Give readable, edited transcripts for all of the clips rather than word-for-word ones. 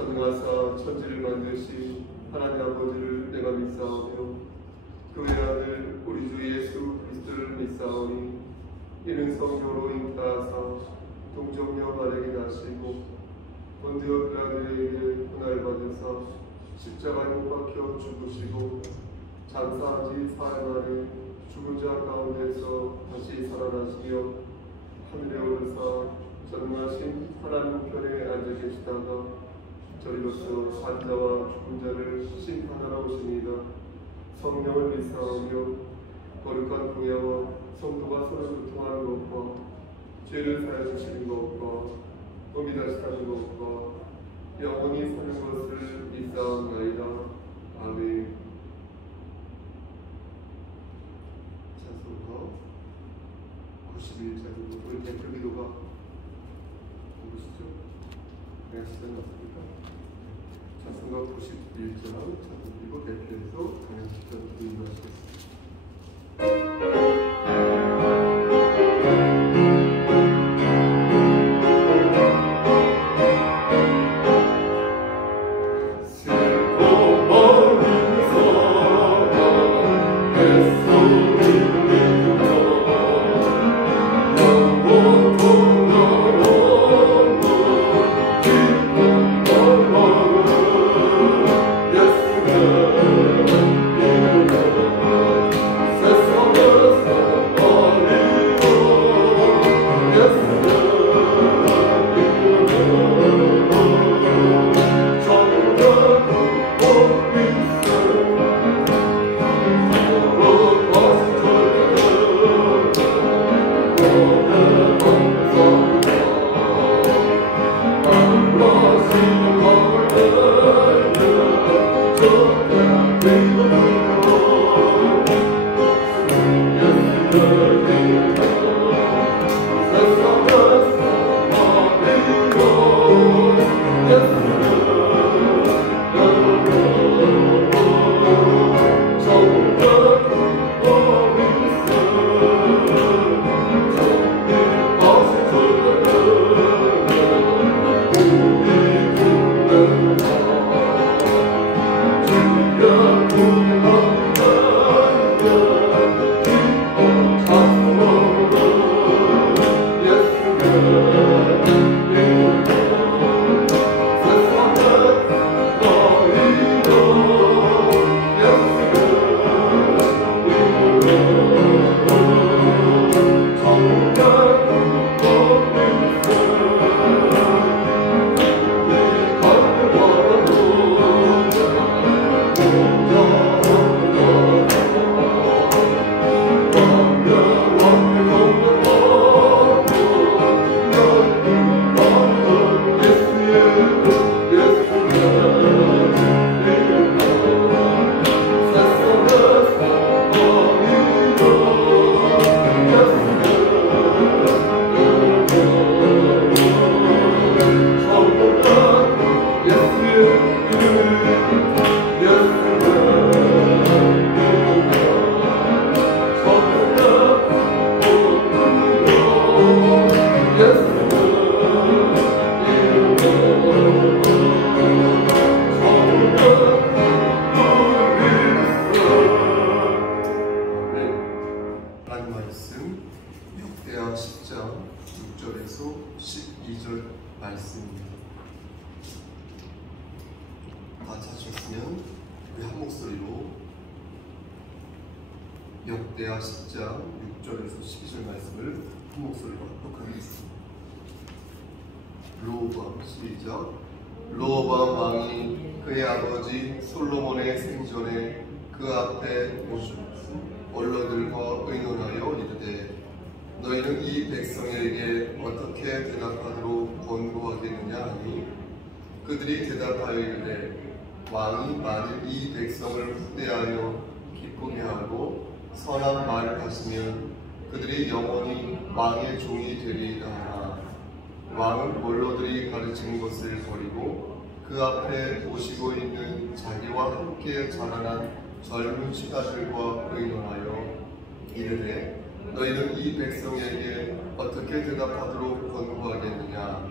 전능하사 천지를 만드신 하나님 아버지를 내가 믿사오며 그의 아들 우리 주 예수 그리스도를 믿사오니 이는 성령으로 잉타하사 동정녀 마리아에게 나시고 본디오 빌라도에게 고난을 받으사 십자가에 못 박혀 죽으시고 장사한 지 사흘 만에 죽은 자 가운데서 다시 살아나시며 하늘에 오르사 전능하신 하나님 우편에 앉아 계시다가 저리로서 산자와 죽은 자를 심판하러 오십니다. 성령을 믿사오며 거룩한 공예와 성도가 서로 교통하는 것과 죄를 사하여 주시는 것과 몸이 다시 사는 것과 영원히 사는 것을 믿사옵나이다. 아멘. 찬송가 91장 우리 댓글 기도가 모르시죠? 그냥 시간 없습니까? 찬송가 91장 찬송 그리고 대표에서 강연 시간 인도하시겠습니다. 역대하 10장 6절에서 12절 말씀을 한 목소리로 합독하겠습니다. 로호밤 시작. 로호밤 왕이 그의 아버지 솔로몬의 생전에 그 앞에 원로들과 의논하여 이르되 너희는 이 백성에게 어떻게 대답하도록 권고하겠느냐 하니 그들이 대답하여 이르되 왕이 만일 이 백성을 후대하여 기쁘게 하고 선한 말을 하시면 그들이 영원히 왕의 종이 되리이다 하나 왕은 원로들이 가르친 것을 버리고 그 앞에 모시고 있는 자기와 함께 자라난 젊은 신하들과 의논하여 이르되 너희는 이 백성에게 어떻게 대답하도록 권고하겠느냐.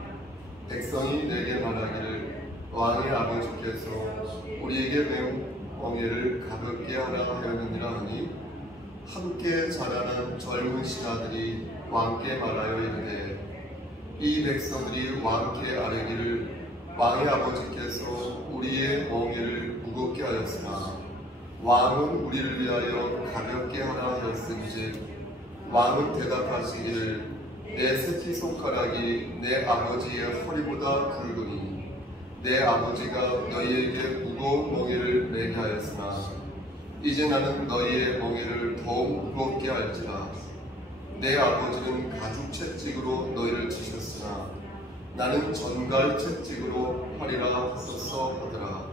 백성이 내게 말하기를 왕의 아버지께서 우리에게 매우 멍에를 가볍게 하라 하였느니라 하니 함께 자라는 젊은 신하들이 왕께 말하여 이르되 이 백성들이 왕께 아뢰기를 왕의 아버지께서 우리의 멍에를 무겁게 하였으나 왕은 우리를 위하여 가볍게 하라 하였은즉 왕은 대답하시기를 내 새끼손가락이 내 아버지의 허리보다 굵으니 내 아버지가 너희에게 무거운 멍에를 매게 하였으나 이제 나는 너희의 멍에를 더욱 무겁게 할지라. 내 아버지는 가죽 채찍으로 너희를 치셨으나 나는 전갈 채찍으로 하리라 하소서 하더라.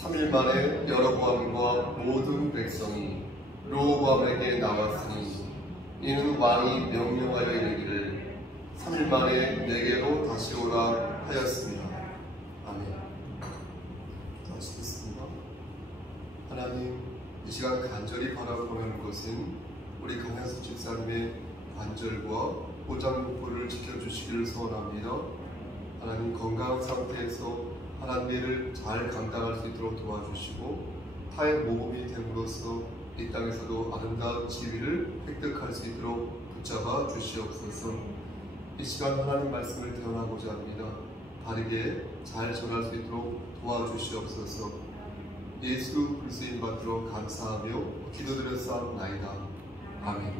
3일 만에 여로보암과 모든 백성이 르호보암에게 나왔으니 이는 왕이 명령하여 이르기를 3일 만에 내게로 다시 오라 하였습니다. 아멘. 다시 듣습니다. 하나님, 이 시간 간절히 바라보는 것은 우리 강현수 집사님의 관절과 보장목표를 지켜주시기를 소원합니다. 하나님, 건강한 상태에서 하나님의 일을 잘 감당할 수 있도록 도와주시고 타의 모범이 됨으로써 이 땅에서도 아름다운 지위를 획득할 수 있도록 붙잡아 주시옵소서. 이 시간 하나님 말씀을 대언하고자 합니다. 바르게 잘 전할 수 있도록 도와주시옵소서. 예수 그리스도인 받들어 감사하며 기도드렸사옵나이다. 아멘.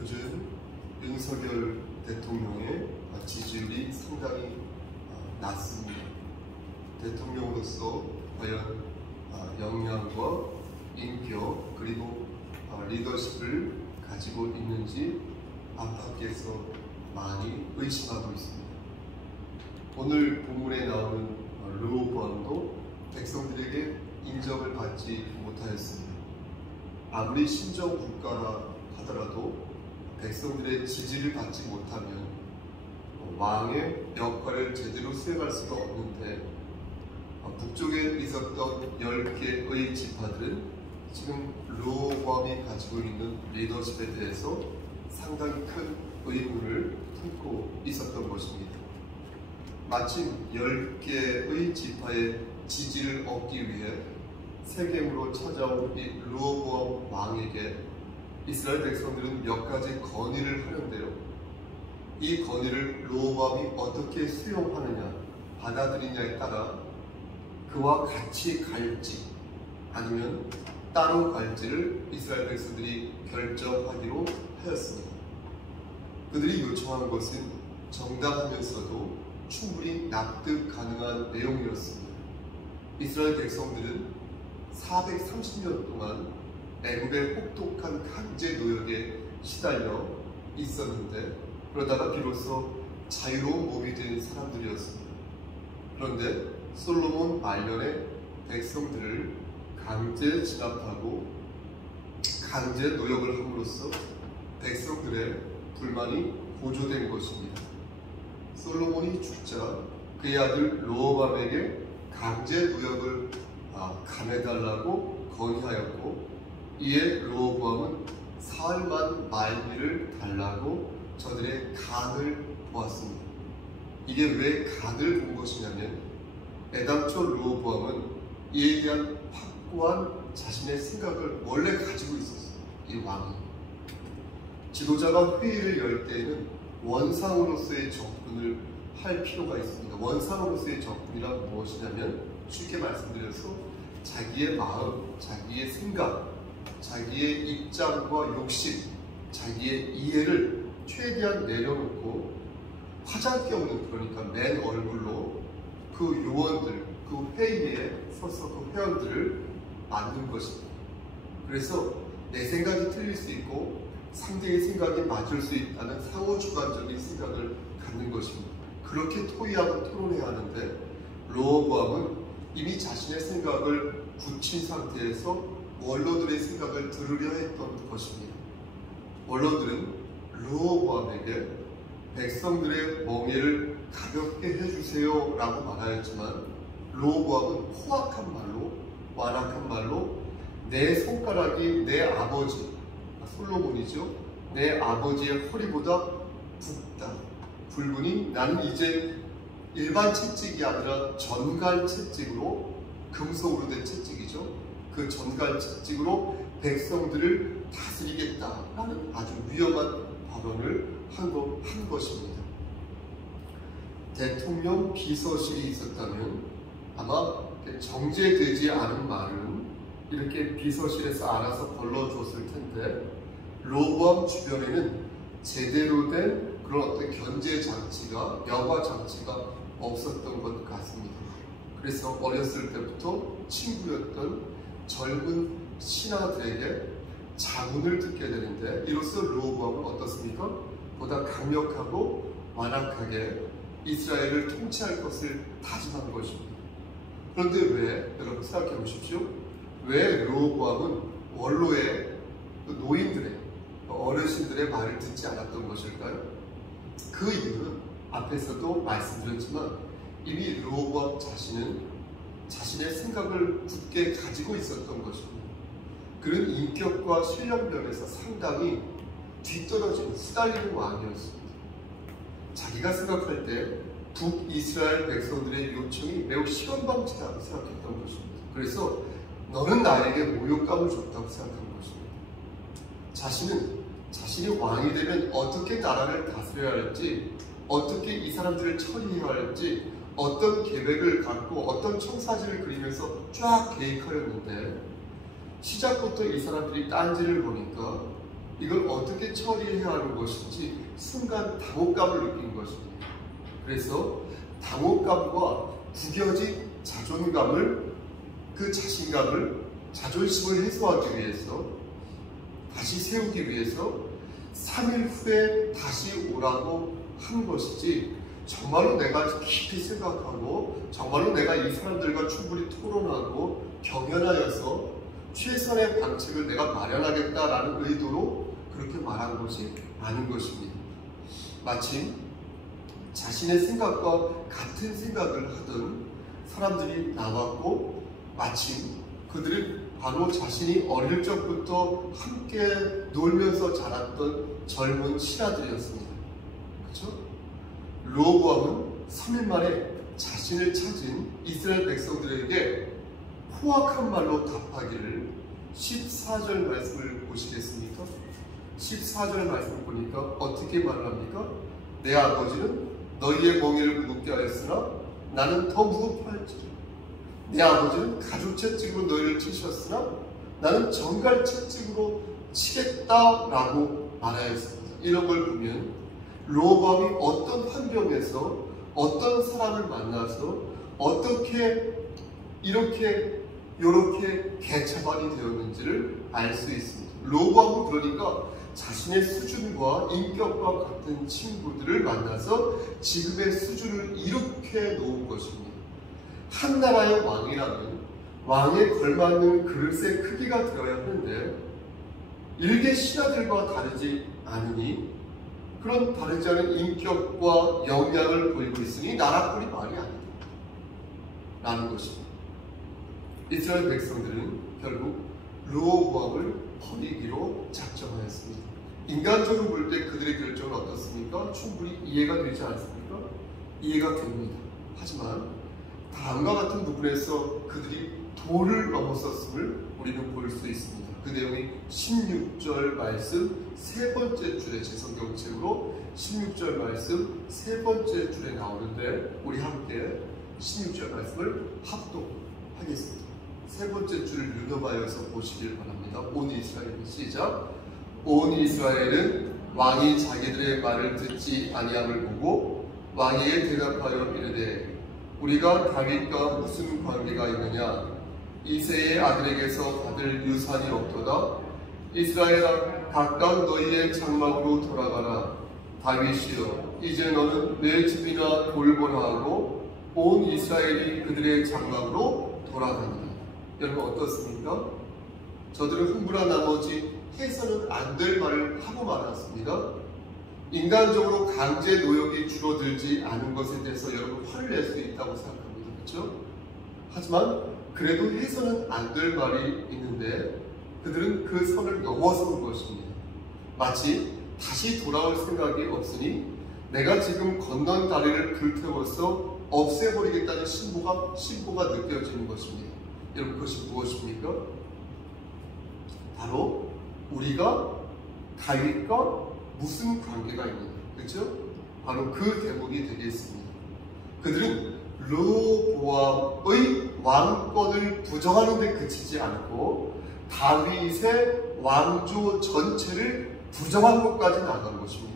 요즘 윤석열 대통령의 지지율이 상당히 낮습니다. 대통령으로서 과연 역량과 인격 그리고 리더십을 가지고 있는지 안팎에서 많이 의심하고 있습니다. 오늘 본문에 나오는 르호보암도 백성들에게 인정을 받지 못하였습니다. 아무리 신정 국가라 하더라도 백성들의 지지를 받지 못하면 왕의 역할을 제대로 수행할 수가 없는데 북쪽에 있었던 10개의 지파들은 지금 르호보암이 가지고 있는 리더십에 대해서 상당히 큰 의문을 품고 있었던 것입니다. 마침 10개의 지파의 지지를 얻기 위해 세겜으로 찾아온 이 르호보암 왕에게 이스라엘 백성들은 몇 가지 건의를 하는데요. 이 건의를 르호보암이 어떻게 수용하느냐, 받아들이냐에 따라 그와 같이 갈지 아니면 따로 갈지를 이스라엘 백성들이 결정하기로 하였습니다. 그들이 요청한 것은 정당하면서도 충분히 납득 가능한 내용이었습니다. 이스라엘 백성들은 430년 동안 애굽의 혹독한 강제 노역에 시달려 있었는데 그러다가 비로소 자유로운 몸이 된 사람들이었습니다. 그런데 솔로몬 말년에 백성들을 강제 진압하고 강제 노역을 함으로써 백성들의 불만이 고조된 것입니다. 솔로몬이 죽자 그의 아들 르호보암에게 강제 노역을 감해달라고 건의하였고 이에 르호보암은 사흘만 말미를 달라고 저들의 간을 보았습니다. 이게 왜 간을 본 것이냐면 애당초 르호보암은 이에 대한 확고한 자신의 생각을 원래 가지고 있었어요. 이 왕이. 지도자가 회의를 열 때에는 원상으로서의 접근을 할 필요가 있습니다. 원상으로서의 접근이란 무엇이냐면 쉽게 말씀드려서 자기의 마음, 자기의 생각, 자기의 입장과 욕심, 자기의 이해를 최대한 내려놓고 화장기 없는, 그러니까 맨 얼굴로 그 요원들, 그 회의에 서서 그 회원들을 만든 것입니다. 그래서 내 생각이 틀릴 수 있고 상대의 생각이 맞을 수 있다는 상호 주관적인 생각을 갖는 것입니다. 그렇게 토의하고 토론해야 하는데 르호보암은 이미 자신의 생각을 굳힌 상태에서 원로들의 생각을 들으려 했던 것입니다. 원로들은 르호보암에게 백성들의 멍에를 가볍게 해주세요 라고 말하였지만 르호보암은 포악한 말로, 완악한 말로 내 손가락이 내 아버지, 솔로몬이죠, 내 아버지의 허리보다 굵다, 굵으니 나는 이제 일반 채찍이 아니라 전갈 채찍으로, 금속으로 된 채찍이죠. 그 전갈 채찍으로 백성들을 다스리겠다라는 아주 위험한 발언을 한 것입니다. 대통령 비서실이 있었다면 아마 정제되지 않은 말은 이렇게 비서실에서 알아서 걸러줬을 텐데, 로보암 주변에는 제대로 된 그런 어떤 견제 장치가, 여과 장치가 없었던 것 같습니다. 그래서 어렸을 때부터 친구였던 젊은 신하들에게 자문을 듣게 되는데, 이로써 로보암은 어떻습니까? 보다 강력하고 완악하게 이스라엘을 통치할 것을 다짐한 것입니다. 그런데 왜, 여러분 생각해 보십시오. 왜 로보암은 원로의 노인들의, 어르신들의 말을 듣지 않았던 것일까요? 그 이유는 앞에서도 말씀드렸지만 이미 로보암 자신은 자신의 생각을 굳게 가지고 있었던 것입니다. 그런 인격과 실력 면에서 상당히 뒤떨어진, 후달리는 왕이었습니다. 자기가 생각할 때 북이스라엘 백성들의 요청이 매우 시건방지다고 생각했던 것입니다. 그래서 너는 나에게 모욕감을 줬다고 생각한 것입니다. 자신이 왕이 되면 어떻게 나라를 다스려야 할지, 어떻게 이 사람들을 처리해야 할지, 어떤 계획을 갖고 어떤 청사진을 그리면서 쫙 계획하였는데, 시작부터 이 사람들이 딴지를 보니까 이걸 어떻게 처리해야 하는 것인지 순간 당혹감을 느낀 것입니다. 그래서 당혹감과 구겨진 자존감을, 그 자신감을, 자존심을 해소하기 위해서, 다시 세우기 위해서 3일 후에 다시 오라고 한 것이지, 정말로 내가 깊이 생각하고 정말로 내가 이 사람들과 충분히 토론하고 경연하여서 최선의 방책을 내가 마련하겠다라는 의도로 그렇게 말한 것이 아닌 것입니다. 마침 자신의 생각과 같은 생각을 하던 사람들이 나왔고, 마침 그들은 바로 자신이 어릴 적부터 함께 놀면서 자랐던 젊은 신하들이었습니다. 그렇죠? 로보암은 3일 만에 자신을 찾은 이스라엘 백성들에게 포악한 말로 답하기를, 14절 말씀을 보시겠습니까? 14절 말씀을 보니까 어떻게 말합니까? 내 아버지는 너희의 멍에를 묻게 하였으나 나는 더 무겁할지라. 내 아버지는 가죽 채찍으로 너희를 치셨으나 나는 정갈 채찍으로 치겠다라고 말하였습니다. 이런 걸 보면 로보암이 어떤 환경에서 어떤 사람을 만나서 어떻게 이렇게 개차반이 되었는지를 알 수 있습니다. 로보암은 그러니까 자신의 수준과 인격과 같은 친구들을 만나서 지금의 수준을 이렇게 놓은 것입니다. 한 나라의 왕이라면 왕에 걸맞는 그릇의 크기가 되어야 하는데, 일개 신하들과 다르지 않으니 그런 다르지 않은 인격과 역량을 보이고 있으니 나라꼴이 말이 아니다 라는 것입니다. 이스라엘 백성들은 결국 르호보암을 버리기로 작정하였습니다. 인간적으로 볼 때 그들의 결정은 어떻습니까? 충분히 이해가 되지 않습니까? 이해가 됩니다. 하지만 다음과 같은 부분에서 그들이 도를 넘어섰음을 우리는 볼 수 있습니다. 그 내용이 16절 말씀 세 번째 줄에, 제 성경책으로 16절 말씀 세 번째 줄에 나오는데, 우리 함께 16절 말씀을 합독하겠습니다. 세 번째 줄을 눈여봐서 보시길 바랍니다. 온 이스라엘, 시작. 온 이스라엘은 왕이 자기들의 말을 듣지 아니함을 보고 왕에게 대답하여 이르되, 우리가 다윗과 무슨 관계가 있느냐? 이새의 아들에게서 받을 유산이 없도다. 이스라엘아, 각각 너희의 장막으로 돌아가라. 다윗이여, 이제 너는 내 집이나 돌보라 하고 온 이스라엘이 그들의 장막으로 돌아가니라. 여러분 어떻습니까? 저들은 흥분한 나머지 해서는 안 될 말을 하고 말았습니다. 인간적으로 강제 노역이 줄어들지 않은 것에 대해서 여러분 화를 낼 수 있다고 생각합니다. 그렇죠? 하지만 그래도 해서는 안 될 말이 있는데 그들은 그 선을 넘어선 것입니다. 마치 다시 돌아올 생각이 없으니 내가 지금 건넌 다리를 불태워서 없애버리겠다는 신보가 느껴지는 것입니다. 여러분, 그것이 무엇입니까? 바로 우리가 다윗과 무슨 관계가 있는가, 그렇죠? 바로 그 대목이 되겠습니다. 그들은 르호보암의 왕권을 부정하는 데 그치지 않고 다윗의 왕조 전체를 부정한 것까지 나간 것입니다.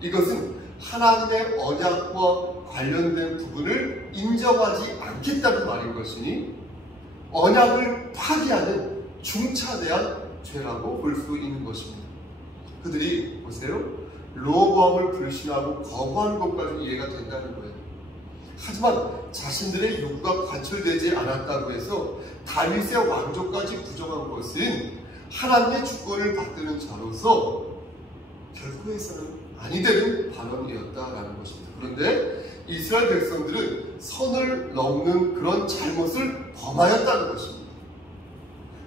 이것은 하나님의 언약과 관련된 부분을 인정하지 않겠다는 말인 것이니 언약을 파기하는 중차대한 죄라고 볼 수 있는 것입니다. 그들이 보세요, 르호보암을 불신하고 거부하는 것까지 이해가 된다는 거예요. 하지만 자신들의 요구가 관철되지 않았다고 해서 다윗의 왕조까지 부정한 것은 하나님의 주권을 받드는 자로서 결국에서는 아니 되는 발언이었다라는 것입니다. 그런데 이스라엘 백성들은 선을 넘는 그런 잘못을 범하였다는 것입니다.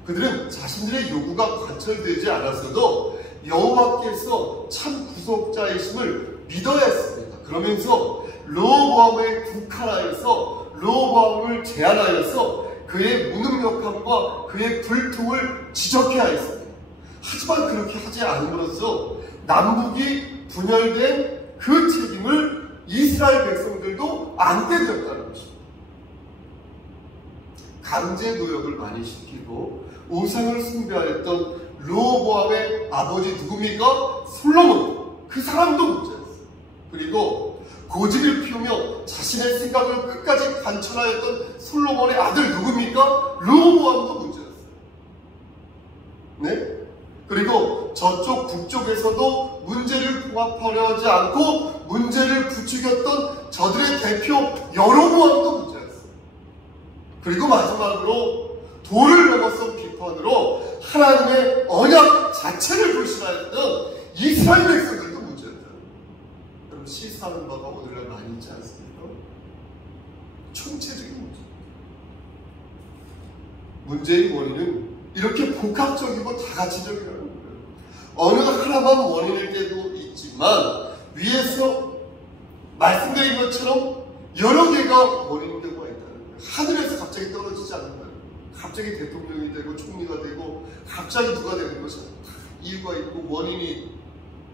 그들은 자신들의 요구가 관철되지 않았어도 여호와께서 참 구속자이심을 믿어야 했습니다. 그러면서 르호보암에 국한하여서 르호보암을 제한하여서 그의 무능력함과 그의 불통을 지적해야 했습니다. 하지만 그렇게 하지 않음으로써 남북이 분열된 그 책임을 이스라엘 백성들도 안게 되었다는 것입니다. 강제 노역을 많이 시키고 우상을 숭배하였던 르호보암의 아버지 누굽니까? 솔로몬. 그 사람도 문제였어요. 그리고 고집을 피우며 자신의 생각을 끝까지 관철하였던 솔로몬의 아들 누굽니까? 르호보암도 문제였어요. 네? 그리고 저쪽 북쪽에서도 문제를 봉합하려 하지 않고 문제를 부추겼던 저들의 대표 여로보암도 문제였어요. 그리고 마지막으로 돌을 넘어선 비판으로 하나님의 언약 자체를 불신하였던 이스라엘 백성들도 문제였다. 여러분, 시사하는 바가 오늘날 많이 있지 않습니까? 총체적인 문제. 문제의 원인은 이렇게 복합적이고 다가치적이라는 거예요. 어느 하나만 원인일 때도 있지만 위에서 말씀드린 것처럼 여러 개가 원인인 경우가 있다는 거예요. 하늘에서 갑자기 떨어지지 않는 거예요. 갑자기 대통령이 되고 총리가 되고 갑자기 누가 되는 것이 이유가 있고 원인이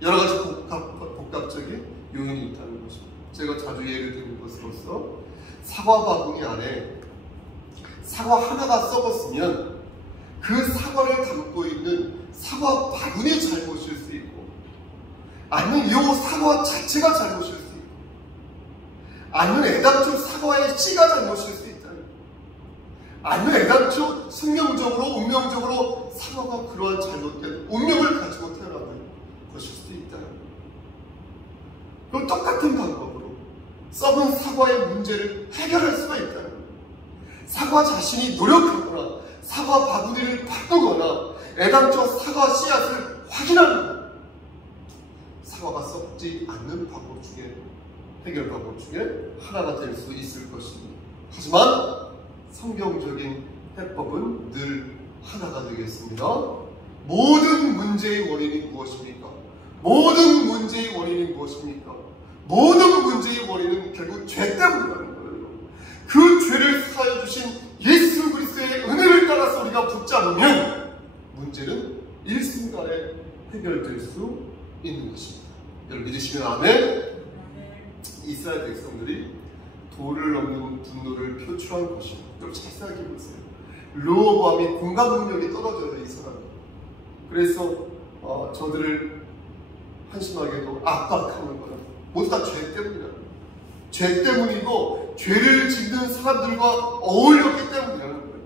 여러 가지 복합적인 요인이 있다는 것입니다. 제가 자주 예를 드는 것으로서 사과 바구니 안에 사과 하나가 썩었으면 그 사과를 담고 있는 사과 바구니의 잘못일 수 있고, 아니면 이 사과 자체가 잘못일 수 있고, 아니면 애당초 사과의 씨가 잘못일 수 있다는 거예요. 아니면 애당초 숙명적으로 운명적으로 사과가 그러한 잘못된 운명을 가지고 태어나는 것일 수도 있다는 거예요. 그럼 똑같은 방법으로 썩은 사과의 문제를 해결할 수가 있다는 거예요. 사과 자신이 노력하거나 사과 바구니를 바꾸거나 애당초 사과 씨앗을 확인하는 거예요. 사과가 썩지 않는 방법 중에, 해결 방법 중에 하나가 될 수 있을 것입니다. 하지만 성경적인 해법은 늘 하나가 되겠습니다. 모든 문제의 원인이 무엇입니까? 모든 문제의 원인이 무엇입니까? 모든 문제의 원인은 결국 죄 때문이라는 거예요. 그 죄를 사하여 주신 예수 그리스도의 은혜를 따라서 우리가 붙잡으면 문제는 일순간에 해결될 수 있는 것입니다. 여러분 믿으시면 아멘? 이스라엘 백성들이 도를 넘는 분노를 표출한 것입니다. 여러분 잘 생각해 보세요. 르호보암이 공감 능력이 떨어져요, 이 사람. 그래서 저들을 한심하게도 압박하는 거예요. 모두 다 죄 때문이라는 거예요. 죄 때문이고 죄를 짓는 사람들과 어울렸기 때문이라는 거예요.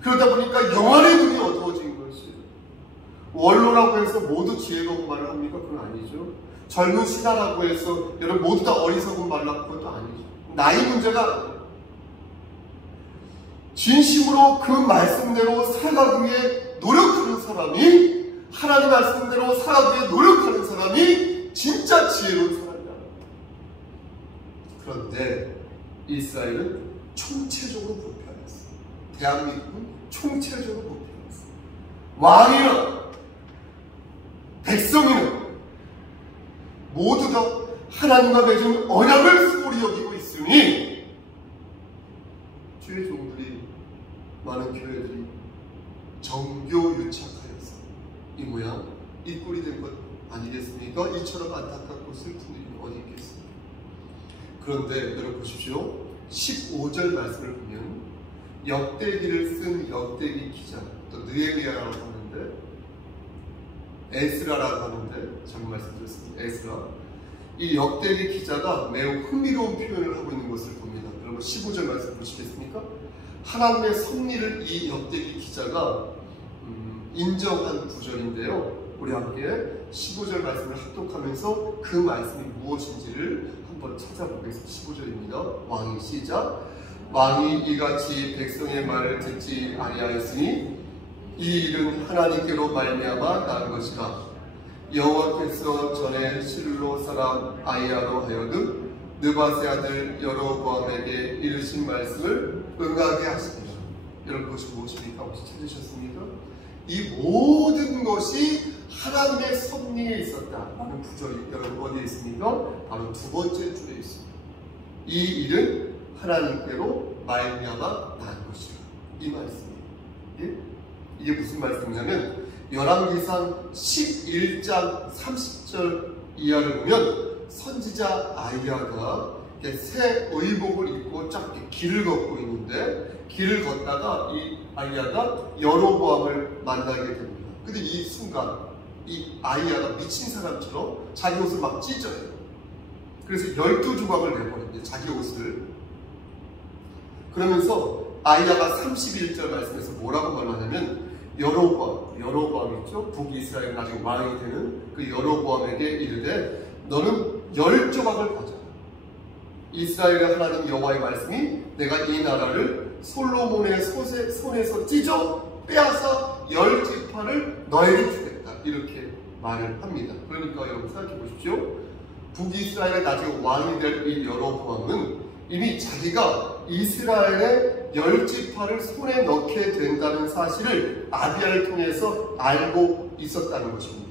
그러다 보니까 영안의 눈이 어두워진 것이에요. 원로라고 해서 모두 지혜로운 말을 합니까? 그건 아니죠. 젊은 신하라고 해서 여러분 모두 다 어리석은 말을 하는 것도 아니죠. 나이 문제가 아니에요. 진심으로 그 말씀대로 살아가기 위해 노력하는 사람이, 하나님 말씀대로 살아가기 위해 노력하는 사람이 진짜 지혜로운 사람이다. 그런데 이스라엘은 총체적으로 부패했어요. 대한민국은 총체적으로 부패했어요. 왕이나 백성이나 모두 다 하나님과 맺은 언약을 소홀히 여기고 있으니 주의 종들이, 많은 교회들이 정교 유착하여서 이 모양 이 꼴이 된 것 아니겠습니까? 이처럼 안타깝고 슬픈 일이 어디 있겠습니까? 그런데 여러분 보십시오. 15절 말씀을 보면 역대기를 쓴 역대기 기자, 또 느헤미야라고 하는데, 에스라라고 하는데, 잘못 말씀드렸습니다. 에스라. 이 역대기 기자가 매우 흥미로운 표현을 하고 있는 것을 봅니다. 여러분 15절 말씀 보시겠습니까? 하나님의 섭리를 이 역대기 기자가 인정한 구절인데요. 우리 함께 15절 말씀을 합독하면서 그 말씀이 무엇인지를 한번 찾아보겠습니다. 15절입니다. 왕이 시작. 왕이 이같이 백성의 말을 듣지 아니하였으니 이 일은 하나님께로 말미암아 난 것이라. 여호와께서 전에 실로 사람 아이야로 하여금 느밧의 아들 여로보암에게 이르신 말씀을 응하게 하시니라. 여러분 그것이 무엇입니까? 혹시 찾으셨습니까? 이 모든 것이 하나님의 섭리에 있었다라는 구절이 여러분 어디에 있습니까? 바로 두 번째 줄에 있습니다. 이 일은 하나님께로 말미암아 난 것이라. 이 말씀이에요. 예? 이게 무슨 말씀이냐면 열왕기상 11장 30절 이하를 보면 선지자 아이야가 새 의복을 입고 쫙 길을 걷고 있는데, 길을 걷다가 이 아이야가 여로보암을 만나게 됩니다. 근데 이 순간 이 아이야가 미친 사람처럼 자기 옷을 막 찢어요. 그래서 12조각을 내버립니다. 자기 옷을. 그러면서 아이야가 31절 말씀에서 뭐라고 말하냐면 여로보암 있죠? 북이스라엘 나중에 왕이 되는 그 여로보암에게 이르되 너는 10조각을 가져라. 이스라엘의 하나님 여호와의 말씀이 내가 이 나라를 솔로몬의 손에서 찢어 빼앗아 10지파를 너에게 주겠다. 이렇게 말을 합니다. 그러니까 여러분 생각해 보십시오. 북이스라엘의 나중에 왕이 될 이 여로보암은 이미 자기가 이스라엘의 10지파를 손에 넣게 된다는 사실을 아비야를 통해서 알고 있었다는 것입니다.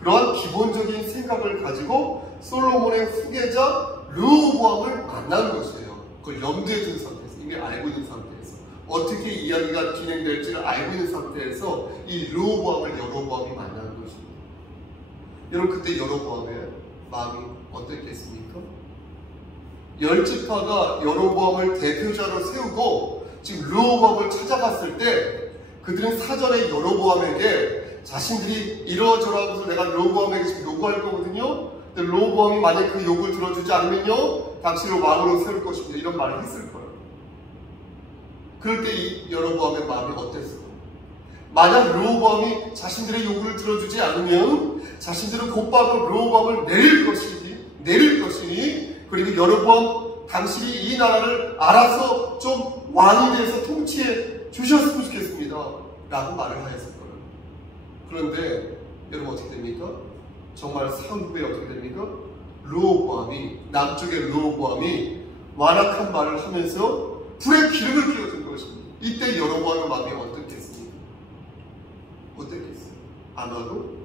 그러한 기본적인 생각을 가지고 솔로몬의 후계자 르호보암을 만난 것이에요. 그걸 염두에 둔 상태에서, 이미 알고 있는 상태에서, 어떻게 이야기가 진행될지를 알고 있는 상태에서 이 르호보암을 여로보암이 만난 것입니다. 여러분 그때 여로보암의 마음이 어땠겠습니까? 10지파가 여로보암을 대표자로 세우고 지금 르호보암을 찾아갔을 때 그들은 사전에 여로보암에게 자신들이 이러저러하면서 내가 르호보암에게 지금 요구할 거거든요. 근데 르호보암이 만약 그 요구를 들어주지 않으면요 당신을 왕으로 세울 것입니다. 이런 말을 했을 거예요. 그럴 때 이 여로보암의 마음이 어땠을까요? 만약 르호보암이 자신들의 요구를 들어주지 않으면 자신들은 곧바로 르호보암을 내릴 것이니 그리고 여로보암 당신이 이 나라를 알아서 좀 왕이 돼서 통치해 주셨으면 좋겠습니다. 라고 말을 하였을 거예요. 그런데 여러분 어떻게 됩니까? 정말 사흘 후에 어떻게 됩니까? 남쪽의 르호보암이 완악한 말을 하면서 불에 기름을 끼워준 것입니다. 이때 여로보암의 마음이 어떻겠습니까? 어땠겠어요? 아마도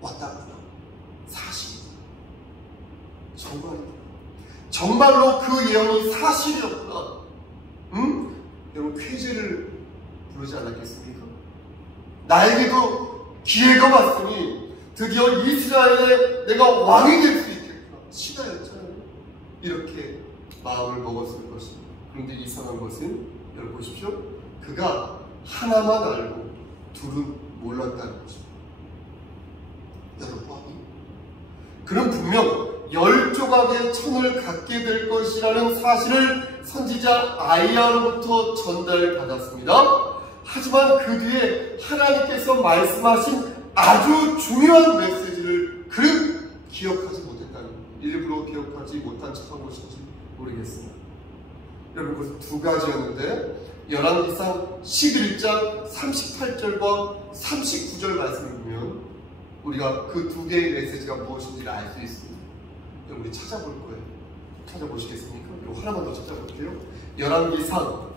왔다구나. 사실이다. 정말로 그 예언이 사실이었구나. 여러분 쾌재를 부르지 않았겠습니까? 나에게도 기회가 왔으니 드디어 이스라엘에 내가 왕이 될 수 있겠구나. 시다였잖아요. 이렇게 마음을 먹었을 것입니다. 그런데 이상한 것은 여러분 보십시오. 그가 하나만 알고 둘은 몰랐다는 것입니다. 여러분 그는 분명 10조각의 천을 갖게 될 것이라는 사실을 선지자 아이야로부터 전달받았습니다. 하지만 그 뒤에 하나님께서 말씀하신 아주 중요한 메시지를 그는 기억하지 못했다는, 일부러 기억하지 못한 척한 것인지 모르겠습니다. 여러분 그것은 두 가지였는데 열왕기상 11장 38절과 39절 말씀을 보면 우리가 그 두 개의 메시지가 무엇인지를 알 수 있습니다. 그럼 우리 찾아볼 거예요. 찾아보시겠습니까? 그리고 하나만 더 찾아볼게요. 열왕기상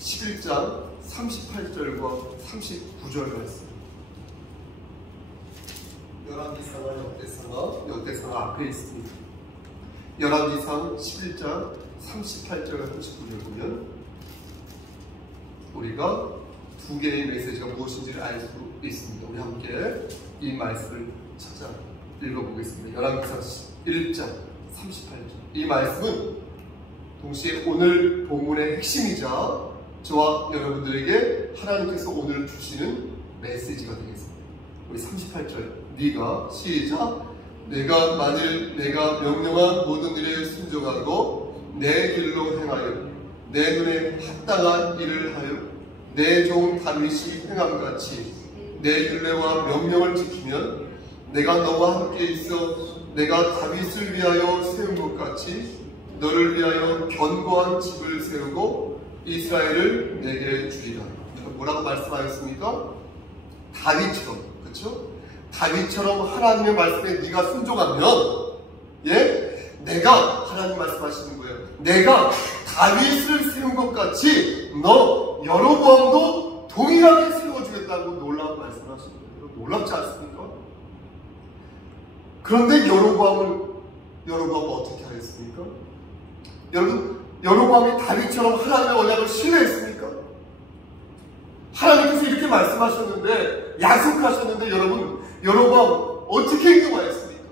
11장 38절과 39절 말씀. 열왕기상과 역대상은 앞에 있습니다. 열왕기상 11장 38절과 39절 보면 우리가 두 개의 메시지가 무엇인지를 알 수 있습니다. 우리 함께 이 말씀을 찾아 읽어보겠습니다. 열왕기상 1장 38절. 이 말씀은 동시에 오늘 본문의 핵심이자 저와 여러분들에게 하나님께서 오늘 주시는 메시지가 되겠습니다. 우리 38절 네가 시작. 내가 만일 내가 명령한 모든 일에 순종하고 내 길로 행하여 내 눈에 합당한 일을 하여 내 종 다윗이 행함같이 내 율례와 명령을 지키면 내가 너와 함께 있어 내가 다윗을 위하여 세운 것 같이 너를 위하여 견고한 집을 세우고 이스라엘을 내게 주리라. 뭐라고 말씀하였습니까? 다윗처럼, 그렇죠? 다윗처럼 하나님의 말씀에 네가 순종하면, 내가 하나님 말씀하시는 거예요. 내가 다윗을 세운 것 같이 너 여로보암도 동일하게 세워주겠다고 놀라운 말씀하시는 거예요. 놀랍지 않습니까? 그런데 여로보암은 어떻게 하겠습니까? 여러분, 여로보암이 다윗처럼 하나님의 언약을 신뢰했습니까? 하나님께서 이렇게 말씀하셨는데, 약속하셨는데, 여러분, 여로보암 어떻게 행동하였습니까?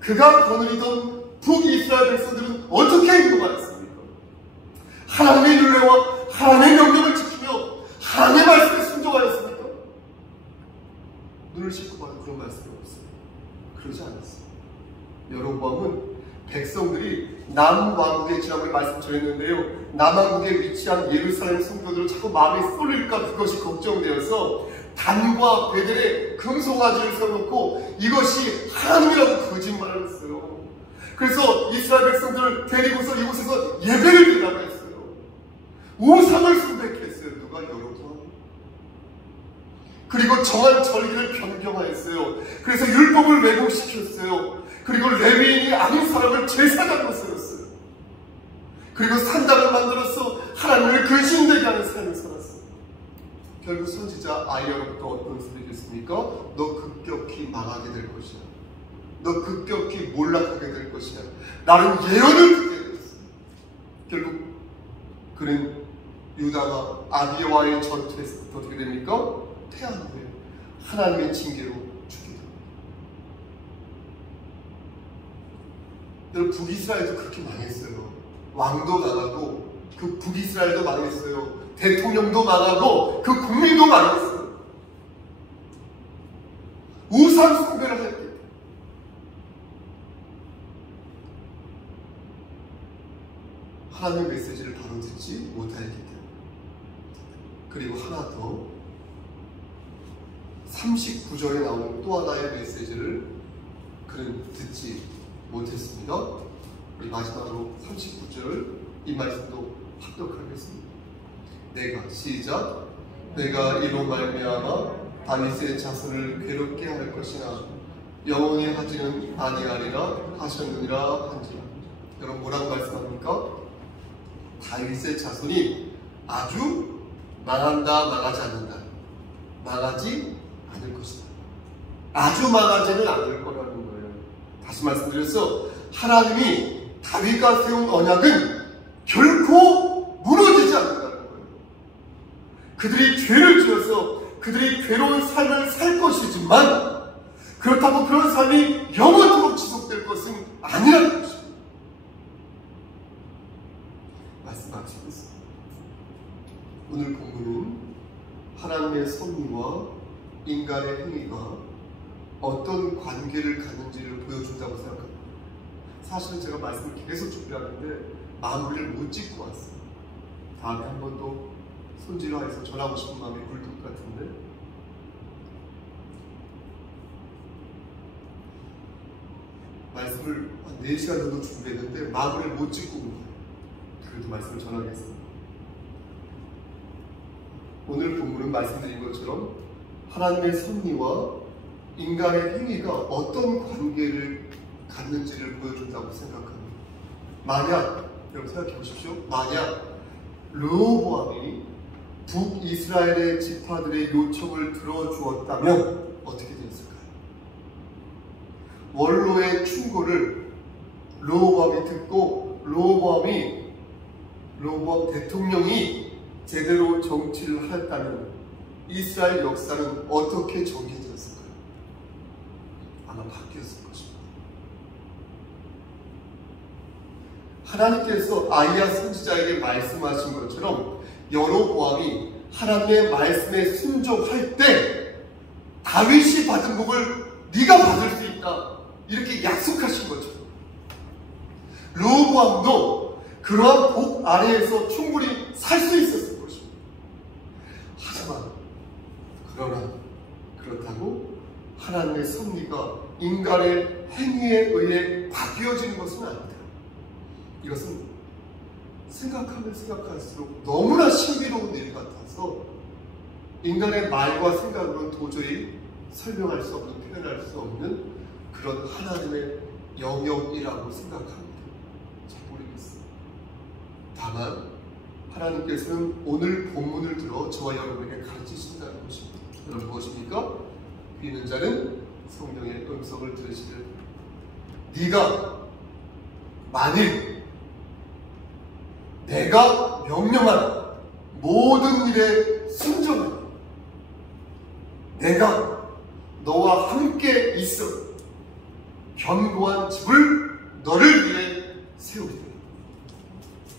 그가 거느리던 북이스라엘 백성들은 어떻게 행동하였습니까? 하나님의 율례와 하나님의 명령을 지키며 하나님의 말씀에 순종하였습니까? 눈을 씻고 봐도 그런 말씀이 없어요. 그러지 않았어요. 여로보암은 백성들이 남왕국의 지향을 말씀드렸는데요. 남왕국에 위치한 예루살렘 성전으로 자꾸 마음이 쏠릴까 그것이 걱정되어서 단과 베델에 금송아지를 세워놓고 이것이 하나님이라고 거짓말을 했어요. 그래서 이스라엘 백성들을 데리고서 이곳에서 예배를 드리라고 했어요. 우상을 숭배했어요. 누가? 여로보암. 그리고 정한 절기를 변경하였어요. 그래서 율법을 왜곡시켰어요. 그리고 레위인이 아닌 사람을 제사장으로 세웠어요. 그리고 산당을 만들어서 하나님을 근심되게 하는 삶을 살았어요. 결국 선지자 아이야로부터 어떤 소리를 했습니까? 너 급격히 망하게 될 것이야. 너 급격히 몰락하게 될 것이야. 나는 예언을 듣게 되었어요. 결국 그는 유다가 아비와의 전투에서 어떻게 됩니까? 패한 후에 하나님의 징계로 죽게 됩니다. 여러분, 북이스라엘도 그렇게 망했어요. 왕도 망하고 그 북이스라엘도 망했어요. 대통령도 망하고 그 국민도 망했어요. 우상 숭배를 할 때 하나님의 메시지를 바로 듣지 못하였기 때문에. 그리고 하나 더 39절에 나오는 또 하나의 메시지를 그는 듣지 못했습니다. 우리 마지막으로 39절 이 말씀도 합독하겠습니다. 내가 시작. 내가 이로 말미암아 다윗의 자손을 괴롭게 할 것이나 영원히 하지는 아니하리라 하셨느니라 한지라. 여러분, 뭐라고 말씀합니까? 다윗의 자손이 아주 망한다, 망하지 않는다. 망하지 않을 것이다. 아주 망하지는 않을 거라는 거예요. 다시 말씀드려서 하나님이 다윗과 세운 언약은 결코 무너지지 않는다는 거예요. 그들이 죄를 지어서 그들이 괴로운 삶을 살 것이지만 그렇다고 그런 삶이 영원토록 지속될 것은 아니라는 것입니다. 말씀 마치겠습니다. 오늘 본문은 하나님의 섭리와 인간의 행위가 어떤 관계를 갖는지를 보여준다고 생각합니다. 사실은 제가 말씀을 계속 준비하는데 마무리를 못 짓고 왔어요. 다음에 한 번 더 손질화해서 전하고 싶은 마음이 굴뚝 같은데, 말씀을 한 4시간 정도 준비했는데 마무리를 못 짓고 온 거예요. 그래도 말씀을 전하겠습니다. 오늘 본문은 말씀드린 것처럼 하나님의 섭리와 인간의 행위가 어떤 관계를 갖는지를 보여준다고 생각합니다. 만약, 여러분 생각해 보십시오. 만약 르호보암이 북이스라엘의 지파들의 요청을 들어주었다면 어떻게 됐을까요? 원로의 충고를 르호보암이 듣고 르호보암이 로보암 대통령이 제대로 정치를 하였다면 이스라엘 역사는 어떻게 전개되었을까요? 아마 바뀌었을 것입니다. 하나님께서 아이야 선지자에게 말씀하신 것처럼 여로보암이 하나님의 말씀에 순종할 때 다윗이 받은 복을 네가 받을 수 있다, 이렇게 약속하신 거죠. 르호보암도 그러한 복 아래에서 충분히 살 수 있었을 것입니다. 하지만 그렇다고 하나님의 섭리가 인간의 행위에 의해 바뀌어지는 것은 아니다. 이것은 생각하면 생각할수록 너무나 신비로운 일 같아서 인간의 말과 생각으로는 도저히 설명할 수 없는, 표현할 수 없는 그런 하나님의 영역이라고 생각합니다. 잘 모르겠어요. 다만 하나님께서는 오늘 본문을 들어 저와 여러분에게 가르치신다는 것입니다. 여러분 무엇입니까? 귀 있는 자는 성령의 음성을 들으시를. 네가 만일 내가 명령한 모든 일에 순종하니 내가 너와 함께 있어 견고한 집을 너를 위해 세우리라.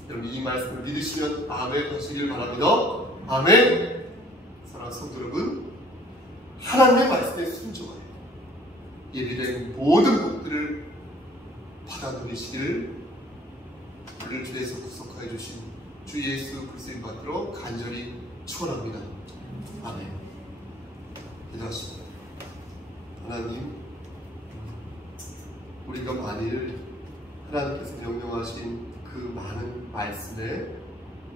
여러분 이 말씀을 믿으시면 아멘 하시길 바랍니다. 아멘. 사랑하는 성도 여러분, 하나님의 말씀에 순종하여 예비된 모든 복들을 받아 누리시기를 우리를 주에서 구속하여 주신 주 예수 그리스도인 받들어 간절히 축원합니다. 아멘. 기도하십니다. 하나님, 우리가 만일 하나님께서 명령하신 그 많은 말씀에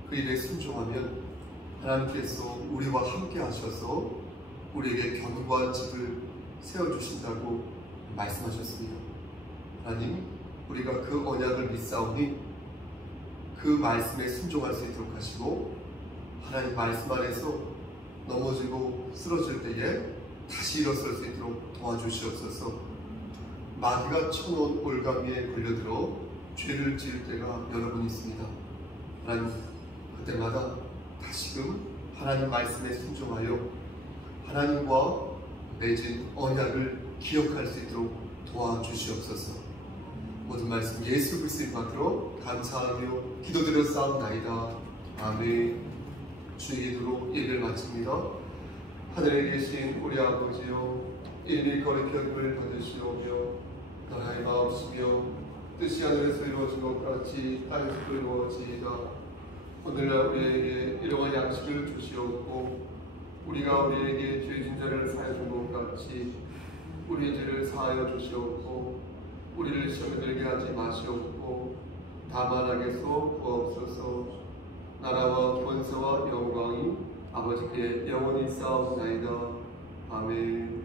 그 일에 순종하면 하나님께서 우리와 함께 하셔서 우리에게 견고한 집을 세워주신다고 말씀하셨습니다. 하나님, 우리가 그 언약을 믿사오니 그 말씀에 순종할 수 있도록 하시고 하나님 말씀 안에서 넘어지고 쓰러질 때에 다시 일어설 수 있도록 도와주시옵소서. 마귀가 쳐놓은 올가미에 걸려들어 죄를 지을 때가 여러 번 있습니다. 하나님, 그때마다 다시금 하나님 말씀에 순종하여 하나님과 맺은 언약을 기억할 수 있도록 도와주시옵소서. 모든 말씀 예수 그리스도의 받들어 감사하며 기도드렸사옵나이다. 아멘. 주의 이름으로 예배를 마칩니다. 하늘에 계신 우리 아버지여, 이름이 거룩히 여김을 받으시오며 나라의 마음이시며 뜻이 하늘에서 이루어진 것 같이 땅에서도 이루어지이다. 오늘날 우리에게 일용할 양식을 주시옵고 우리가 우리에게 죄진 자를 사하여 준 것 같이 우리의 죄를 사하여 주시옵고 우리를 시험에 들게 하지 마시옵고 다만 악에서 구하옵소서. 나라와 권세와 영광이 아버지께 영원히 쌓옵나이다. 아멘.